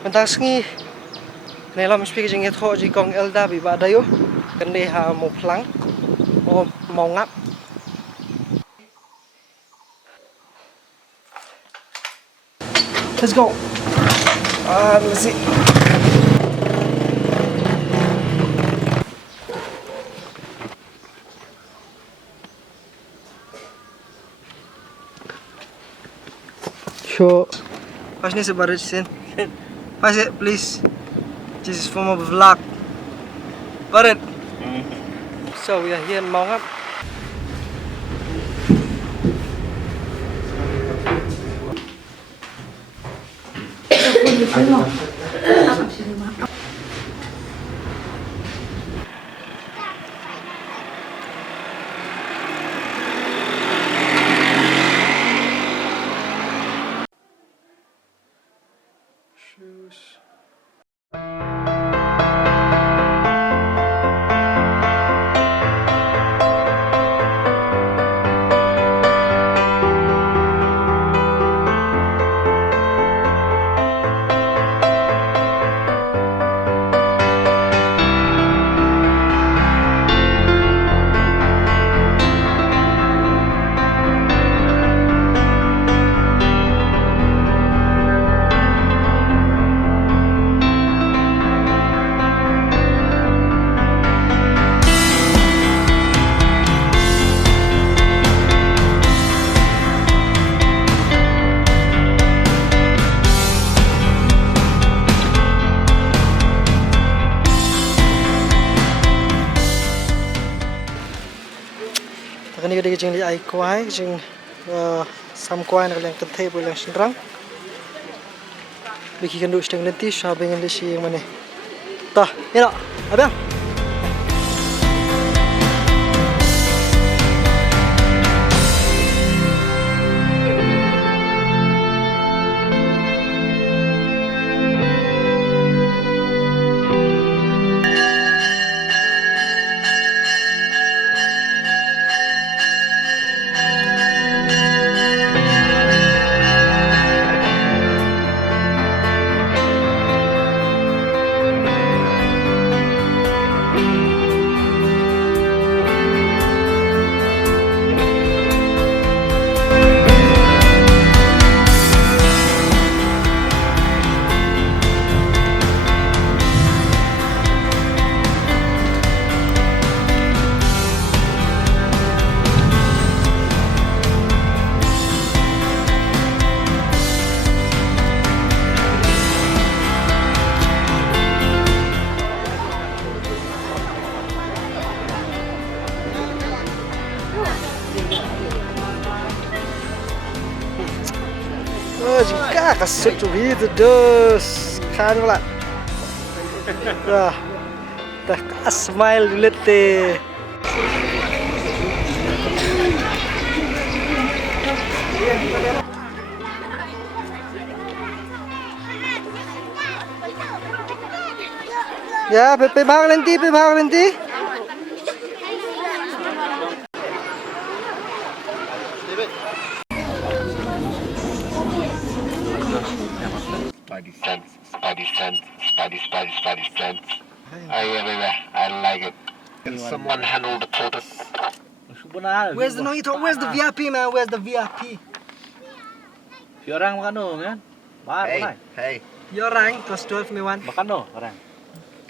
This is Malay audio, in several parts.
Mentang sengi Nelam speak jeng etho ji kong elda bi ba dayo. Kende ha mo plang. O mau ngap. Let's go. Let's see. So, pas ni sebar sen. Pas it please. This is for my vlog. Barat. So we are here in Mau Ngap. Shoes. Ini kita jeng di ai kuai jeng sam kuai nak yang kenthe boleh senrang. Bagi kan duk steng nanti shopping yang lesi yang mana. Tah, ni nak, abang. Jika kasut tu itu dos kan pula. Dah, dah smile dulu teh. Ya, pe bahang nanti, pe bahang nanti. Spidey sense. I like it. Can someone handle the tortoise? Where's the Noito? Where's the VIP, man? Where's the VIP? Orang makan no, man. Hey. Your rank plus 12, me one. Makan no, orang.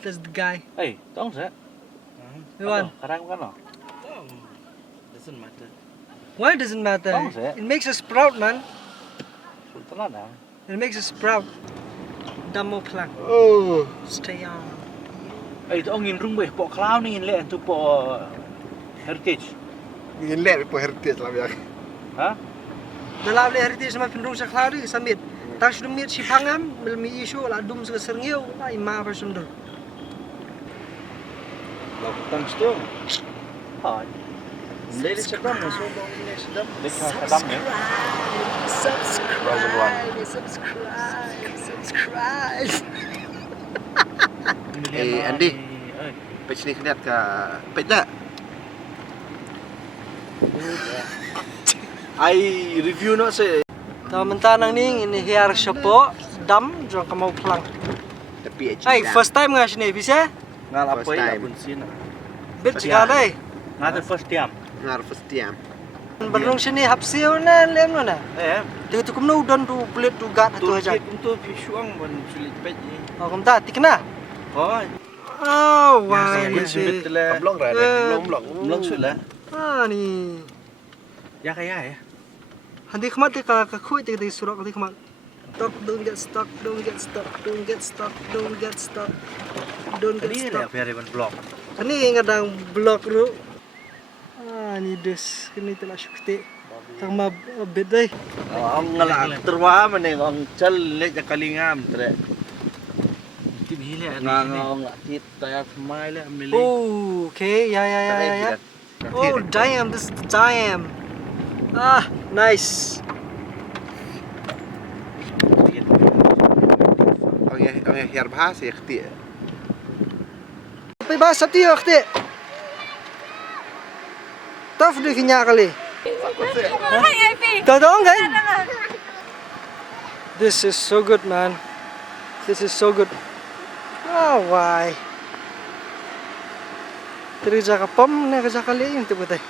That's the guy. Hey, tong saya. Me one. Orang makan no. Doesn't matter. Why does it matter? Oh, sir. It makes us proud, man. Sultan lah. It makes us proud. Damo plan. Oh. Stay on. Hey, tu angin rung beh, pok clown ni le tu pok heritage. Ingin lihat po heritage lah biar. Ha? Dalam le heritage sama pinrung sa klari samit. Tak sudah mir si pangam, melmi isu lah dum sa serngeu, lah ima pa sundur. Lakukan tu. Ha. Lady sedam, masuk dong ini sedam. Lady sedam ya. Subscribe. Hey Andy, page ni kena ke page tak? I review nak saya. Tahu mentanang ni ini hair shapo nadam, jong kamau pelang. The PhD. Hey, first time nga sini bisa? Ngal apa First ya time. pun sini. Bet jika dai. Ngal the first time. Ngar first time. Berung sini hapsiu na lem na. Eh, Tu tu kumno udon tu pelit tu gat tu aja. untuk visuang pun sulit pet ni. Oh, kum ta tikna. Oh, Oh, wah pun ini. sulit lah. Belum dah. Belum sulit lah. Ah ni. Ya kaya ya. Handi khamat ka khui te surak handi khamat. Stuck, don't get stuck, don't get stuck, don't get stuck, don't get stuck. Don't get Ini stuck. lah biar pun blok. Ani kadang blok ru. Ah ni des, ini telah syukti. Tang ma bed dai. Ang ngalak terwa mana ang cal le jakali ngam tre. Ti bile ang kita ya smile le mili. Oh, okay. Yeah. Oh, damn, this is the damn. Ah, nice. Okay, hier bahas ya keti. Pai ba sabti wakti. Taf di kinya kali. Tadong kan? This is so good, man. This is so good. Oh, why? Terija ka pam na ka kali yung tibutay.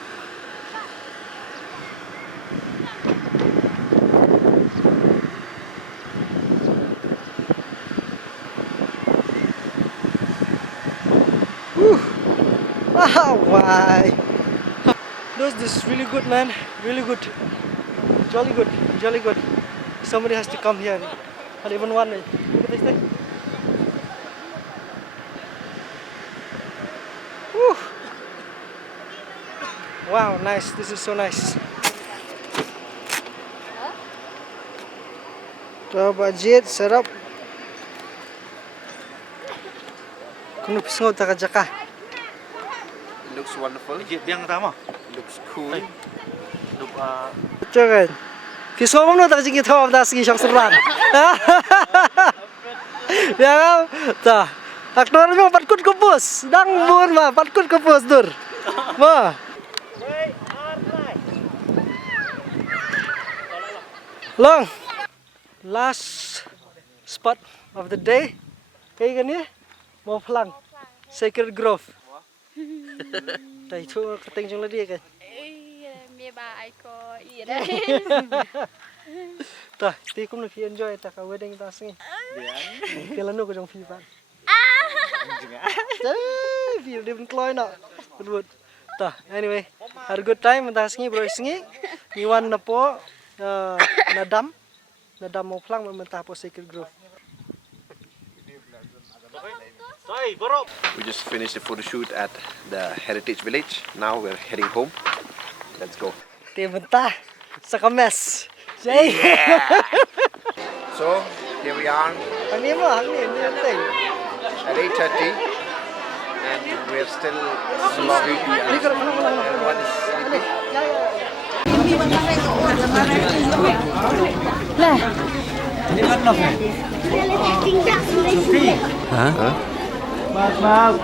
Wow, why? This is really good, man. Really good. Jolly good. Jolly good. Somebody has to come here. Not even one. Look at this thing. Woo. Wow, nice. This is so nice. Coba jit, serap. Kunu pisngo taka jaka. Looks wonderful. Jit biang tama. Looks cool. Lupa. Jangan. Pisngo mo taka jingit ho da sigi syang seran. Ya kan? Ta. Aktor mo patkut kupus. Dang bun ma patkut kupus dur. Ma. Long. Last spot of the day. Kayak gini, mau pulang. Sacred Grove. Dah itu keteng jeng lagi kan. Mẹ bà ai có gì đấy. Tah, ti kum nak enjoy tak ka wedding ta singi. Kela nu ko jong fi ban. Feel different kloy na. Good. Tah, anyway, had a good time ta singi bro singi. Niwan na po nadam mau pulang mentah po Sacred Grove. We just finished the photo shoot at the Heritage Village. Now we're heading home. Let's go. Ti mentah sa kames. Jay. So here we are Ani mo, ani penting. at 8:30, and we're still sleepy. Everyone is sleepy. Maaf.